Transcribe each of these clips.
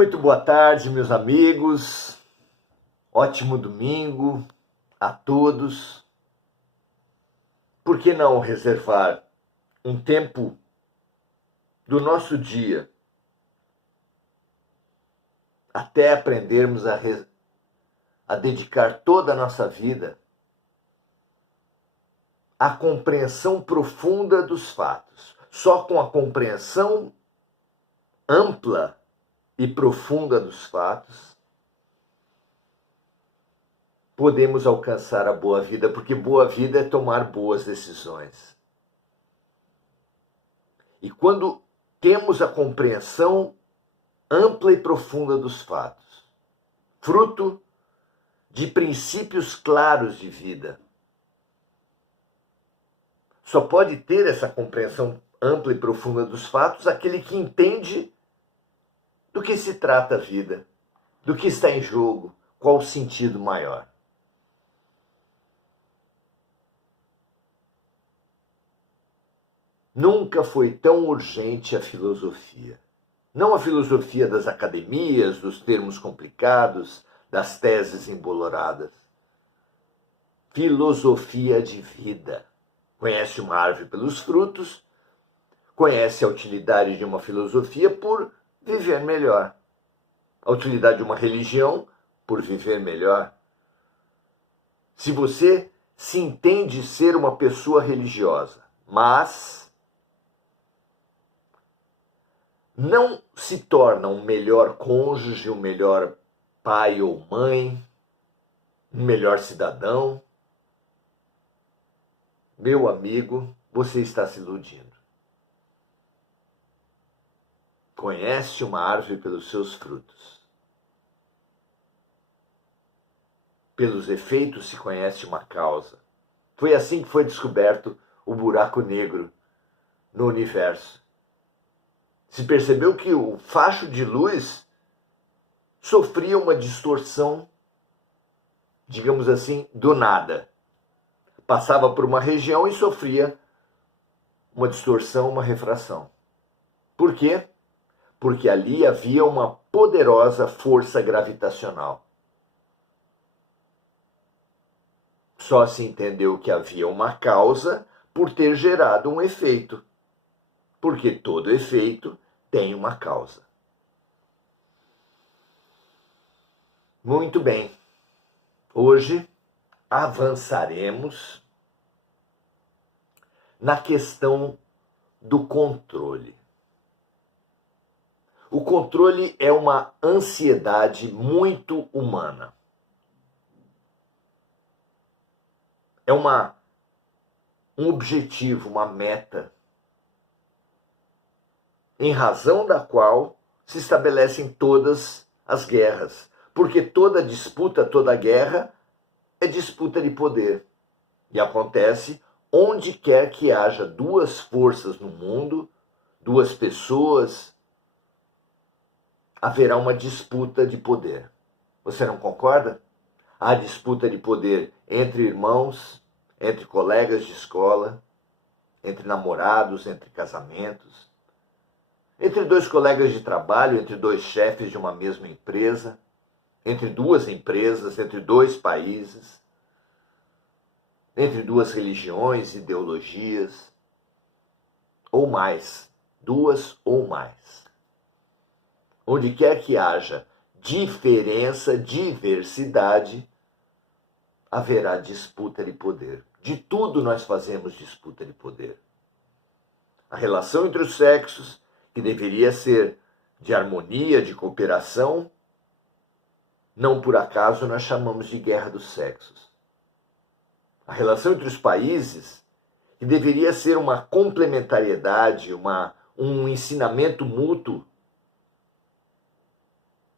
Muito boa tarde, meus amigos. Ótimo domingo a todos. Por que não reservar um tempo do nosso dia até aprendermos a dedicar toda a nossa vida à compreensão profunda dos fatos? Só com a compreensão ampla e profunda dos fatos podemos alcançar a boa vida, porque boa vida é tomar boas decisões. E quando temos a compreensão ampla e profunda dos fatos, fruto de princípios claros de vida, só pode ter essa compreensão ampla e profunda dos fatos aquele que entende do que se trata a vida, do que está em jogo, qual o sentido maior. Nunca foi tão urgente a filosofia. Não a filosofia das academias, dos termos complicados, das teses emboloradas. Filosofia de vida. Conhece uma árvore pelos frutos, conhece a utilidade de uma filosofia por viver melhor. A utilidade de uma religião por viver melhor. Se você se entende ser uma pessoa religiosa, mas não se torna um melhor cônjuge, um melhor pai ou mãe, um melhor cidadão, meu amigo, você está se iludindo. Conhece uma árvore pelos seus frutos. Pelos efeitos se conhece uma causa. Foi assim que foi descoberto o buraco negro no universo. Se percebeu que o facho de luz sofria uma distorção, digamos assim, do nada. Passava por uma região e sofria uma distorção, uma refração. Por quê? Porque ali havia uma poderosa força gravitacional. Só se entendeu que havia uma causa por ter gerado um efeito. Porque todo efeito tem uma causa. Muito bem. Hoje avançaremos na questão do controle. O controle é uma ansiedade muito humana. É um objetivo, uma meta, em razão da qual se estabelecem todas as guerras. Porque toda disputa, toda guerra é disputa de poder. E acontece onde quer que haja duas forças no mundo, duas pessoas, haverá uma disputa de poder. Você não concorda? Há disputa de poder entre irmãos, entre colegas de escola, entre namorados, entre casamentos, entre dois colegas de trabalho, entre dois chefes de uma mesma empresa, entre duas empresas, entre dois países, entre duas religiões, ideologias, ou mais, duas ou mais. Onde quer que haja diferença, diversidade, haverá disputa de poder. De tudo nós fazemos disputa de poder. A relação entre os sexos, que deveria ser de harmonia, de cooperação, não por acaso nós chamamos de guerra dos sexos. A relação entre os países, que deveria ser uma complementariedade, um ensinamento mútuo,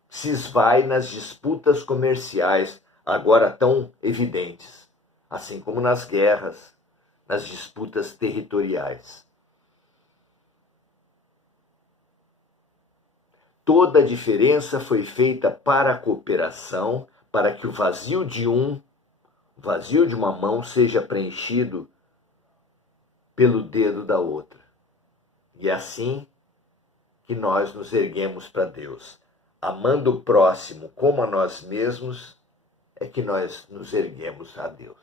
se esvai nas disputas comerciais, agora tão evidentes, assim como nas guerras, nas disputas territoriais. Toda a diferença foi feita para a cooperação, para que o vazio de uma mão seja preenchido pelo dedo da outra. E é assim que nós nos erguemos para Deus. amando o próximo como a nós mesmos, é que nós nos erguemos a Deus.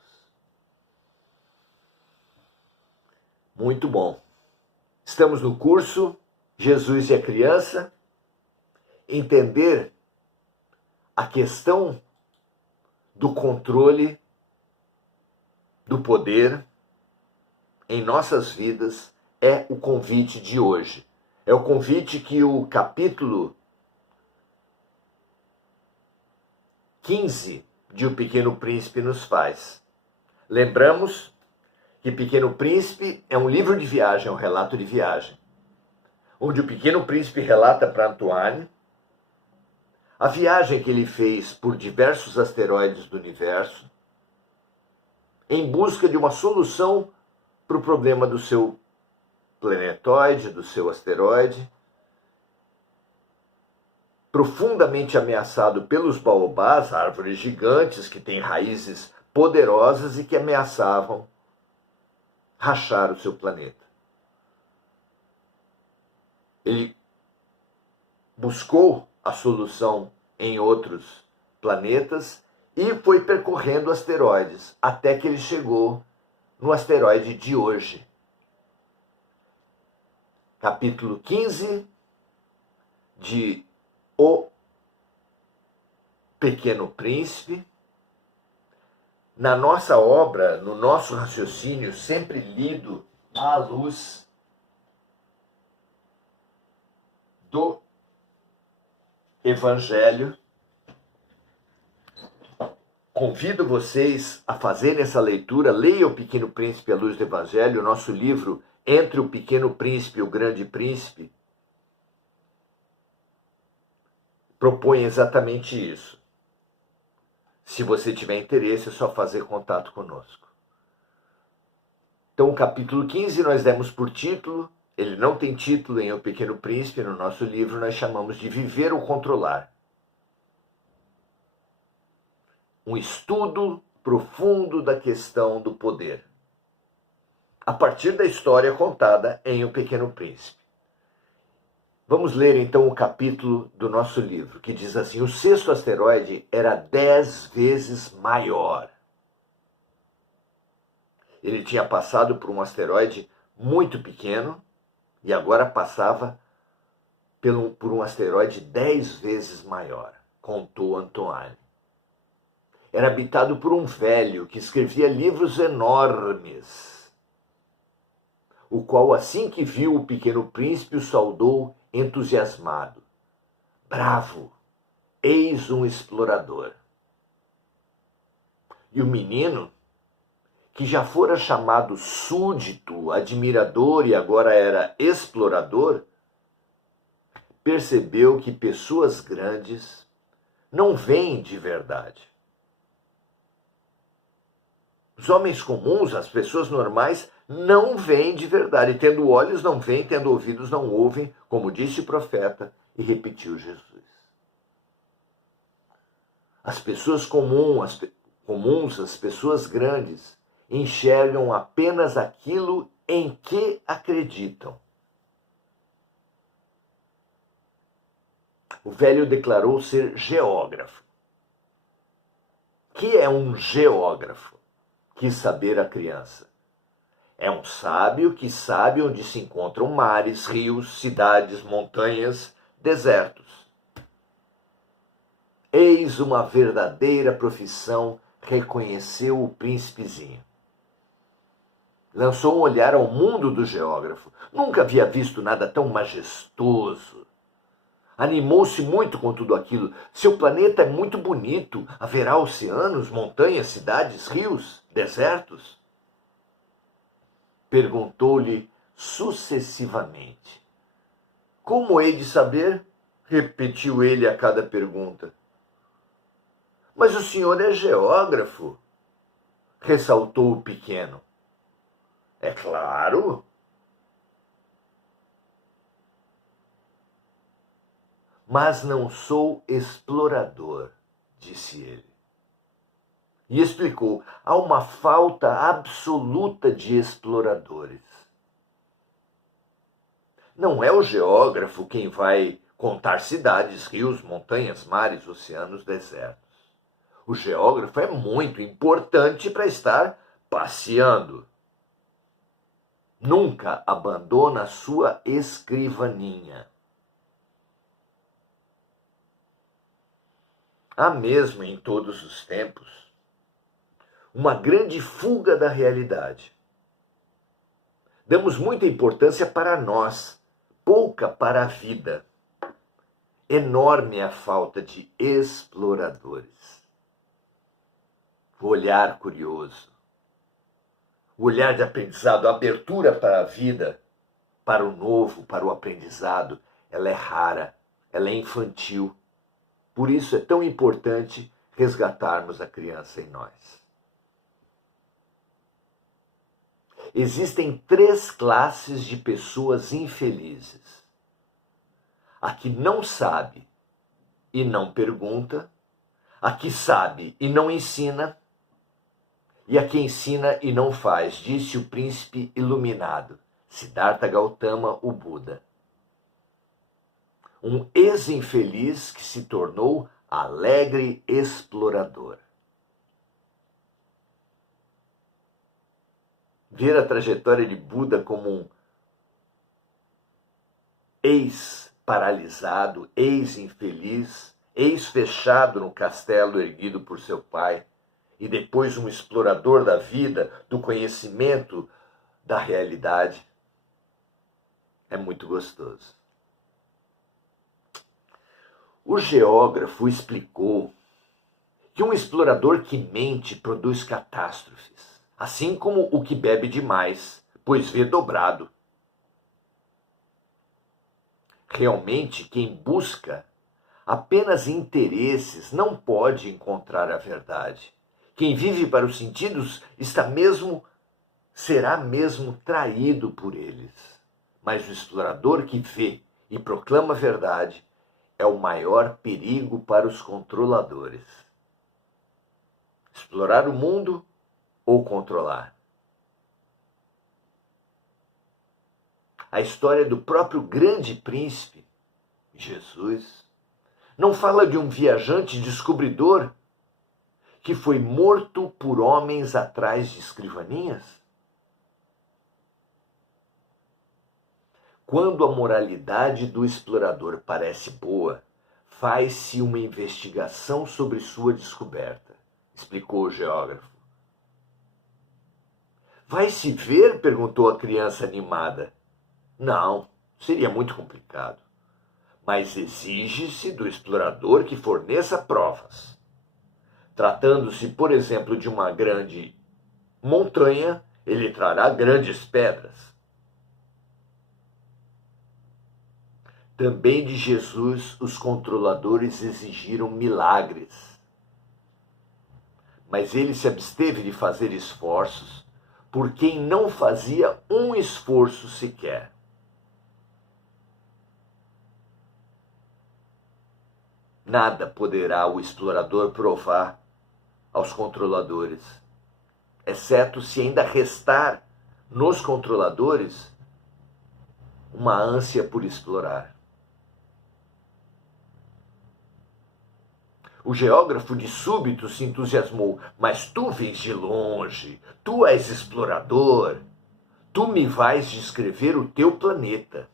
Muito bom. Estamos no curso Jesus e a Criança. Entender a questão do controle do poder em nossas vidas é o convite de hoje. É o convite que o capítulo 15 de O Pequeno Príncipe nos faz. Lembramos que Pequeno Príncipe é um livro de viagem, é um relato de viagem, onde o Pequeno Príncipe relata para Antoine a viagem que ele fez por diversos asteroides do universo em busca de uma solução para o problema do seu planetóide, do seu asteroide, profundamente ameaçado pelos baobás, árvores gigantes que têm raízes poderosas e que ameaçavam rachar o seu planeta. Ele buscou a solução em outros planetas e foi percorrendo asteroides até que ele chegou no asteroide de hoje. Capítulo 15 de O Pequeno Príncipe. Na nossa obra, no nosso raciocínio, sempre lido à luz do Evangelho, convido vocês a fazerem essa leitura. Leia O Pequeno Príncipe à luz do Evangelho, o nosso livro Entre o Pequeno Príncipe e o Grande Príncipe propõe exatamente isso. Se você tiver interesse, é só fazer contato conosco. Então, o capítulo 15 nós demos por título, ele não tem título em O Pequeno Príncipe, no nosso livro nós chamamos de Viver ou Controlar. Um estudo profundo da questão do poder, a partir da história contada em O Pequeno Príncipe. Vamos ler então o capítulo do nosso livro, que diz assim: o sexto asteroide era 10 vezes maior. Ele tinha passado por um asteroide muito pequeno e agora passava por um asteroide 10 vezes maior, contou Antoine. Era habitado por um velho que escrevia livros enormes, o qual, assim que viu o Pequeno Príncipe, o saudou entusiasmado. Bravo, eis um explorador. E o menino, que já fora chamado súdito, admirador e agora era explorador, percebeu que pessoas grandes não veem de verdade. Os homens comuns, as pessoas normais, não veem de verdade. Tendo olhos não veem, tendo ouvidos não ouvem, como disse o profeta e repetiu Jesus. As pessoas comuns, as pessoas grandes, enxergam apenas aquilo em que acreditam. O velho declarou ser geógrafo. Que é um geógrafo? Quis saber a criança. É um sábio que sabe onde se encontram mares, rios, cidades, montanhas, desertos. Eis uma verdadeira profissão, reconheceu o príncipezinho. Lançou um olhar ao mundo do geógrafo. Nunca havia visto nada tão majestoso. Animou-se muito com tudo aquilo. Seu planeta é muito bonito. Haverá oceanos, montanhas, cidades, rios, desertos? Perguntou-lhe sucessivamente. Como hei de saber? Repetiu ele a cada pergunta. Mas o senhor é geógrafo, ressaltou o pequeno. É claro. Mas não sou explorador, disse ele. E explicou, há uma falta absoluta de exploradores. Não é o geógrafo quem vai contar cidades, rios, montanhas, mares, oceanos, desertos. O geógrafo é muito importante para estar passeando. Nunca abandona a sua escrivaninha. Há mesmo em todos os tempos uma grande fuga da realidade. Damos muita importância para nós, pouca para a vida. Enorme é a falta de exploradores. O olhar curioso, o olhar de aprendizado, a abertura para a vida, para o novo, para o aprendizado, ela é rara, ela é infantil. Por isso é tão importante resgatarmos a criança em nós. Existem 3 classes de pessoas infelizes. A que não sabe e não pergunta, a que sabe e não ensina, e a que ensina e não faz, disse o príncipe iluminado, Siddhartha Gautama, o Buda. Um ex-infeliz que se tornou alegre explorador. Ver a trajetória de Buda como um ex-paralisado, ex-infeliz, ex-fechado no castelo erguido por seu pai, e depois um explorador da vida, do conhecimento, da realidade, é muito gostoso. O geógrafo explicou que um explorador que mente produz catástrofes, assim como o que bebe demais, pois vê dobrado. Realmente, quem busca apenas interesses não pode encontrar a verdade. Quem vive para os sentidos será mesmo traído por eles. Mas o explorador que vê e proclama a verdade é o maior perigo para os controladores. Explorar o mundo ou controlar? A história do próprio grande príncipe, Jesus, não fala de um viajante descobridor que foi morto por homens atrás de escrivaninhas? Quando a moralidade do explorador parece boa, faz-se uma investigação sobre sua descoberta, explicou o geógrafo. Vai-se ver? Perguntou a criança animada. Não, seria muito complicado. Mas exige-se do explorador que forneça provas. Tratando-se, por exemplo, de uma grande montanha, ele trará grandes pedras. Também de Jesus, os controladores exigiram milagres. Mas ele se absteve de fazer esforços por quem não fazia um esforço sequer. Nada poderá o explorador provar aos controladores, exceto se ainda restar nos controladores uma ânsia por explorar. O geógrafo de súbito se entusiasmou. Mas tu vens de longe, tu és explorador, tu me vais descrever o teu planeta.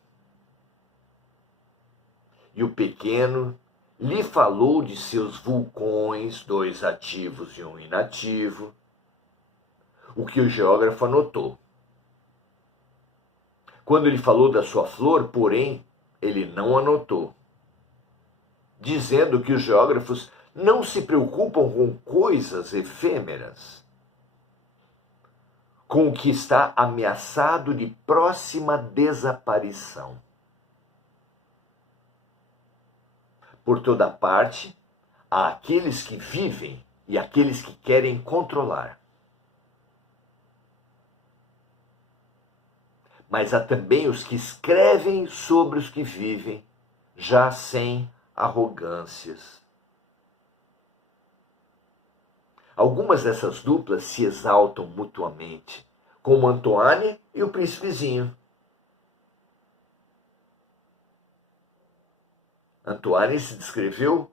E o pequeno lhe falou de seus vulcões, 2 ativos e 1 inativo, o que o geógrafo anotou. Quando ele falou da sua flor, porém, ele não anotou, dizendo que os geógrafos não se preocupam com coisas efêmeras, com o que está ameaçado de próxima desaparição. Por toda parte, há aqueles que vivem e aqueles que querem controlar. Mas há também os que escrevem sobre os que vivem, já sem arrogâncias. Algumas dessas duplas se exaltam mutuamente, como Antoine e o príncipezinho. Antoine se descreveu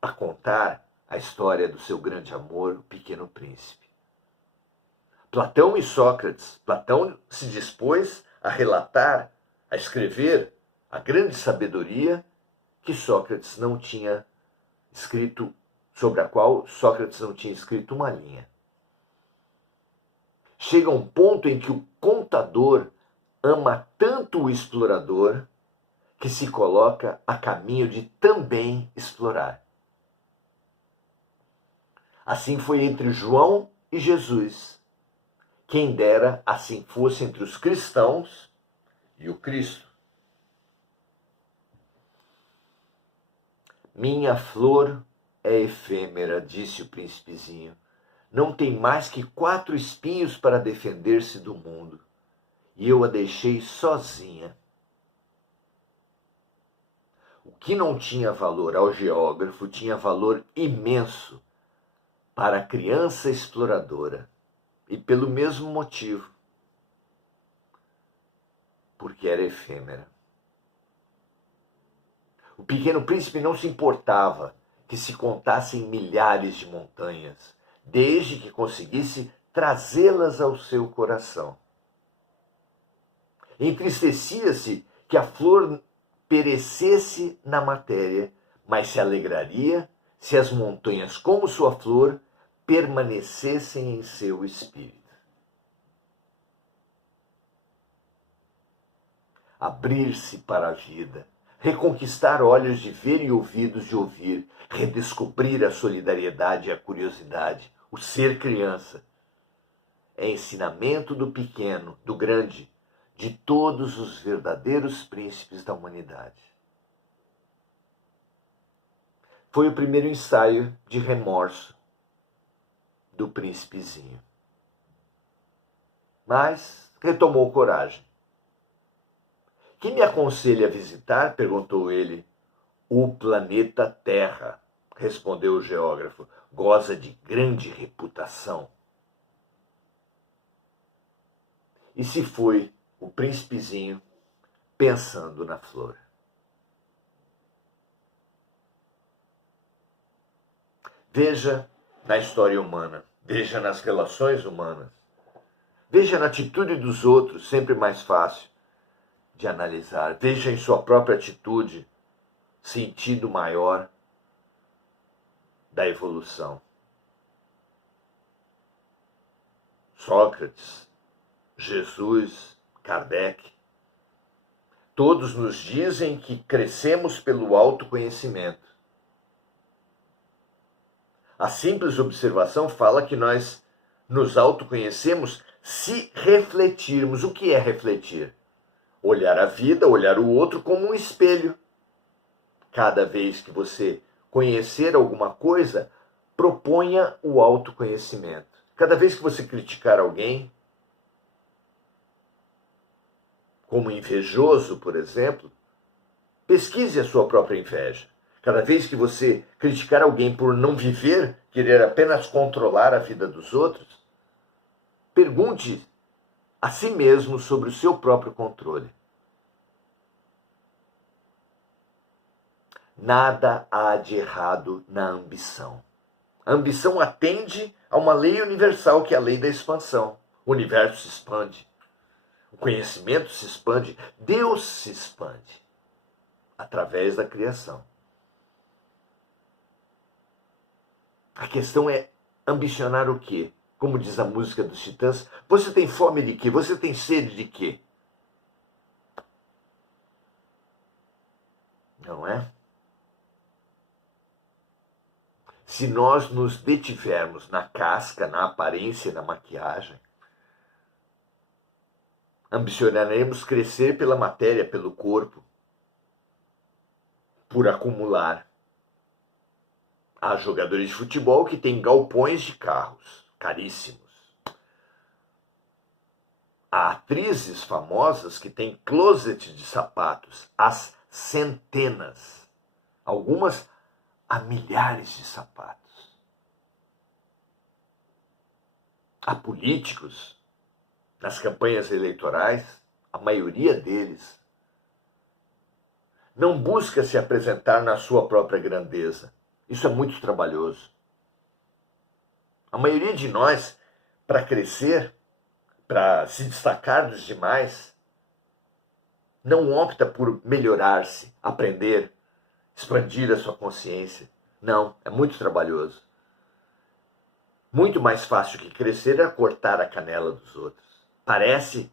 a contar a história do seu grande amor, o Pequeno Príncipe. Platão e Sócrates. Platão se dispôs a relatar, a escrever a grande sabedoria que Sócrates não tinha escrito, sobre a qual Sócrates não tinha escrito uma linha. Chega um ponto em que o contador ama tanto o explorador que se coloca a caminho de também explorar. Assim foi entre João e Jesus. Quem dera assim fosse entre os cristãos e o Cristo. Minha flor é efêmera, disse o príncipezinho. Não tem mais que 4 espinhos para defender-se do mundo. E eu a deixei sozinha. O que não tinha valor ao geógrafo tinha valor imenso para a criança exploradora. E pelo mesmo motivo. Porque era efêmera. O Pequeno Príncipe não se importava que se contassem milhares de montanhas, desde que conseguisse trazê-las ao seu coração. Entristecia-se que a flor perecesse na matéria, mas se alegraria se as montanhas, como sua flor, permanecessem em seu espírito. Abrir-se para a vida, reconquistar olhos de ver e ouvidos de ouvir, redescobrir a solidariedade e a curiosidade, o ser criança. É ensinamento do pequeno, do grande, de todos os verdadeiros príncipes da humanidade. Foi o primeiro ensaio de remorso do príncipezinho. Mas retomou coragem. Quem me aconselha a visitar? Perguntou ele. O planeta Terra, respondeu o geógrafo. Goza de grande reputação. E se foi o príncipezinho pensando na flor. Veja na história humana, veja nas relações humanas, veja na atitude dos outros, sempre mais fácil de analisar. Veja em sua própria atitude sentido maior da evolução. Sócrates, Jesus, Kardec, todos nos dizem que crescemos pelo autoconhecimento. A simples observação fala que nós nos autoconhecemos se refletirmos. O que é refletir? Olhar a vida, olhar o outro como um espelho. Cada vez que você conhecer alguma coisa, proponha o autoconhecimento. Cada vez que você criticar alguém, como invejoso, por exemplo, pesquise a sua própria inveja. Cada vez que você criticar alguém por não viver, querer apenas controlar a vida dos outros, pergunte a si mesmo sobre o seu próprio controle. Nada há de errado na ambição. A ambição atende a uma lei universal, que é a lei da expansão. O universo se expande. O conhecimento se expande. Deus se expande através da criação. A questão é ambicionar o quê? Como diz a música dos Titãs, você tem fome de quê? Você tem sede de quê? Não é? Se nós nos detivermos na casca, na aparência, na maquiagem, ambicionaremos crescer pela matéria, pelo corpo, por acumular. Há jogadores de futebol que têm galpões de carros caríssimos. Há atrizes famosas que têm closet de sapatos, às centenas. Algumas há milhares de sapatos. Há políticos, nas campanhas eleitorais, a maioria deles não busca se apresentar na sua própria grandeza. Isso é muito trabalhoso. A maioria de nós, para crescer, para se destacar dos demais, não opta por melhorar-se, aprender, expandir a sua consciência. Não, é muito trabalhoso. Muito mais fácil que crescer é cortar a canela dos outros. Parece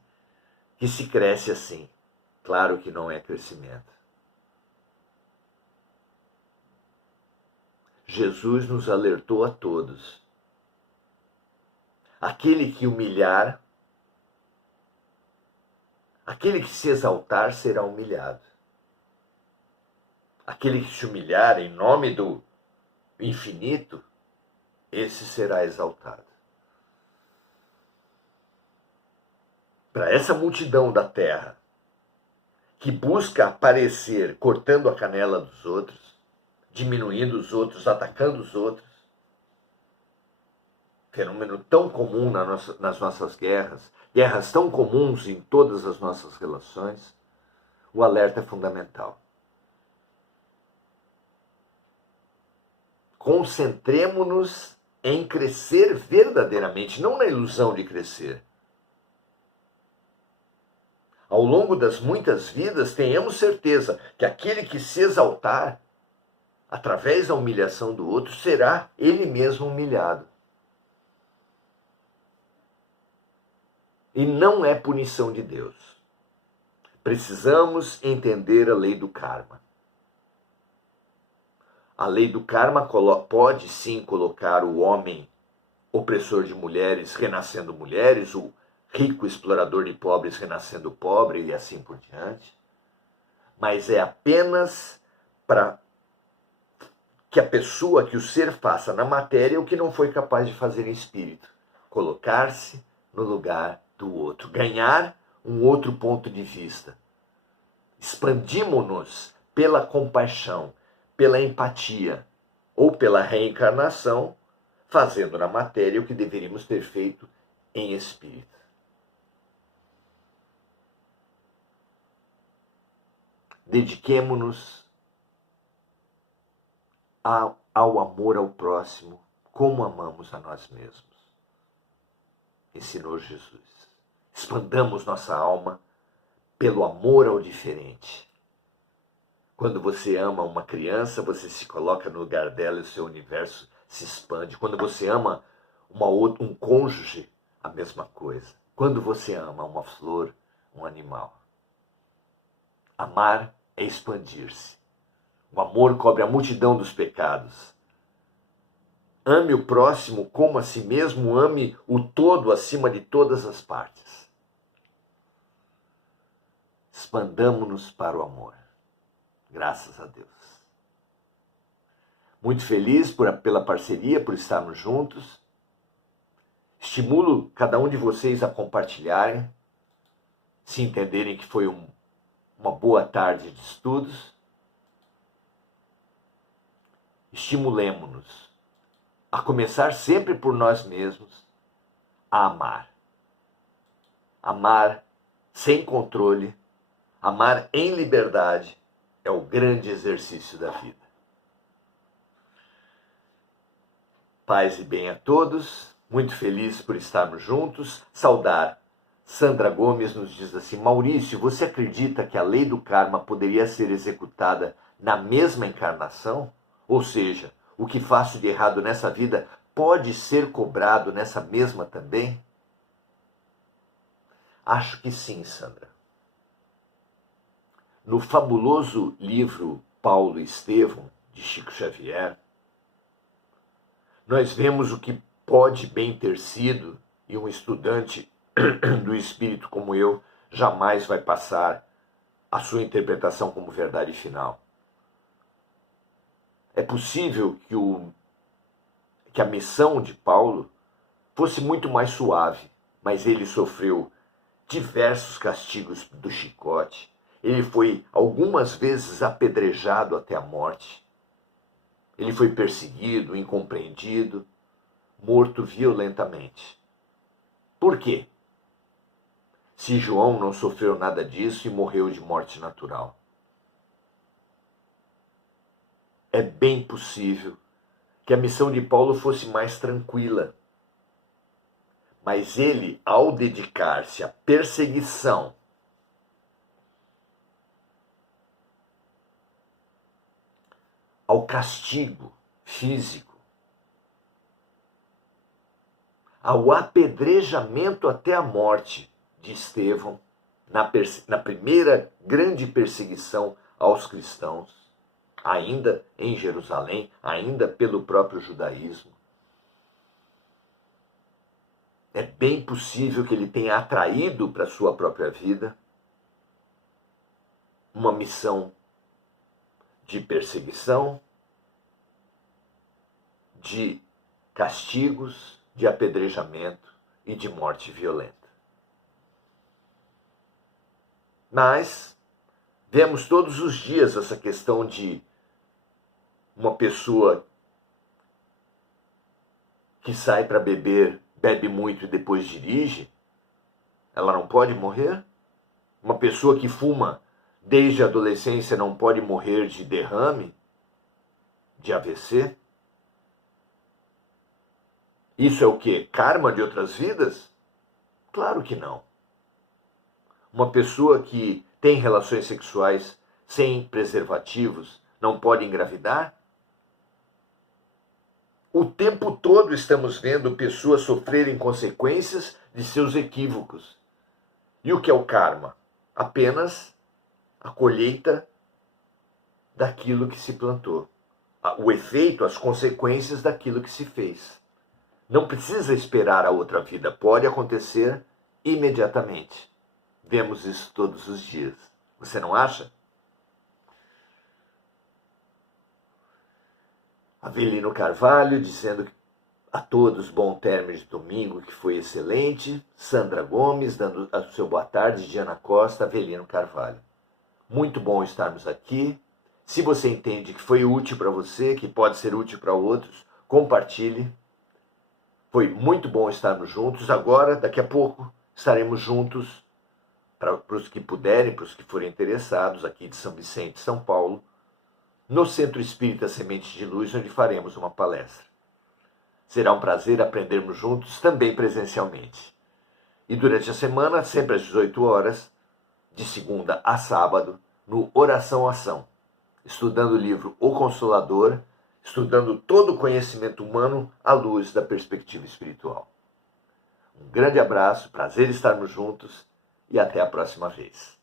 que se cresce assim. Claro que não é crescimento. Jesus nos alertou a todos. Aquele que humilhar, aquele que se exaltar será humilhado. Aquele que se humilhar em nome do infinito, esse será exaltado. Para essa multidão da terra, que busca aparecer cortando a canela dos outros, diminuindo os outros, atacando os outros, fenômeno tão comum nas nossas guerras, guerras tão comuns em todas as nossas relações, o alerta é fundamental. Concentremo-nos em crescer verdadeiramente, não na ilusão de crescer. Ao longo das muitas vidas, tenhamos certeza que aquele que se exaltar, através da humilhação do outro, será ele mesmo humilhado. E não é punição de Deus. Precisamos entender a lei do karma. A lei do karma pode sim colocar o homem opressor de mulheres renascendo mulheres, o rico explorador de pobres renascendo pobre e assim por diante. Mas é apenas para que a pessoa, que o ser faça na matéria o que não foi capaz de fazer em espírito. Colocar-se no lugar do outro. Ganhar um outro ponto de vista. Expandimos-nos pela compaixão, pela empatia ou pela reencarnação, fazendo na matéria o que deveríamos ter feito em espírito. Dediquemo-nos ao amor ao próximo, como amamos a nós mesmos. Ensinou Jesus. Expandamos nossa alma pelo amor ao diferente. Quando você ama uma criança, você se coloca no lugar dela e o seu universo se expande. Quando você ama um cônjuge, a mesma coisa. Quando você ama uma flor, um animal. Amar é expandir-se. O amor cobre a multidão dos pecados. Ame o próximo como a si mesmo, ame o todo acima de todas as partes. Expandamo-nos para o amor. Graças a Deus. Muito feliz pela parceria, por estarmos juntos. Estimulo cada um de vocês a compartilharem, se entenderem que foi uma boa tarde de estudos. Estimulemo-nos a começar sempre por nós mesmos a amar. Amar sem controle, amar em liberdade é o grande exercício da vida. Paz e bem a todos, muito feliz por estarmos juntos. Saudar. Sandra Gomes nos diz assim: Maurício, você acredita que a lei do karma poderia ser executada na mesma encarnação? Ou seja, o que faço de errado nessa vida pode ser cobrado nessa mesma também? Acho que sim, Sandra. No fabuloso livro Paulo e Estevão, de Chico Xavier, nós vemos o que pode bem ter sido, e um estudante do espírito como eu jamais vai passar a sua interpretação como verdade final. É possível que a missão de Paulo fosse muito mais suave, mas ele sofreu diversos castigos do chicote. Ele foi algumas vezes apedrejado até a morte. Ele foi perseguido, incompreendido, morto violentamente. Por quê? Se João não sofreu nada disso e morreu de morte natural. é bem possível que a missão de Paulo fosse mais tranquila. Mas ele, ao dedicar-se à perseguição, ao castigo físico, ao apedrejamento até a morte de Estevão, na primeira grande perseguição aos cristãos, ainda em Jerusalém, ainda pelo próprio judaísmo, é bem possível que ele tenha atraído para a sua própria vida uma missão de perseguição, de castigos, de apedrejamento e de morte violenta. Mas vemos todos os dias essa questão de uma pessoa que sai para beber, bebe muito e depois dirige, ela não pode morrer? Uma pessoa que fuma desde a adolescência não pode morrer de derrame, de AVC? Isso é o quê? Karma de outras vidas? Claro que não. Uma pessoa que tem relações sexuais sem preservativos não pode engravidar? O tempo todo estamos vendo pessoas sofrerem consequências de seus equívocos. E o que é o karma? Apenas a colheita daquilo que se plantou. O efeito, as consequências daquilo que se fez. Não precisa esperar a outra vida, pode acontecer imediatamente. Vemos isso todos os dias. Você não acha? Avelino Carvalho dizendo a todos bom término de domingo, que foi excelente. Sandra Gomes dando a seu boa tarde. Diana Costa, Avelino Carvalho. Muito bom estarmos aqui. Se você entende que foi útil para você, que pode ser útil para outros, compartilhe. Foi muito bom estarmos juntos. Agora, daqui a pouco, estaremos juntos para os que puderem, para os que forem interessados, aqui de São Vicente, São Paulo, no Centro Espírita Semente de Luz, onde faremos uma palestra. Será um prazer aprendermos juntos, também presencialmente. E durante a semana, sempre às 18 horas, de segunda a sábado, no Oração Ação, estudando o livro O Consolador, estudando todo o conhecimento humano à luz da perspectiva espiritual. Um grande abraço, prazer estarmos juntos e até a próxima vez.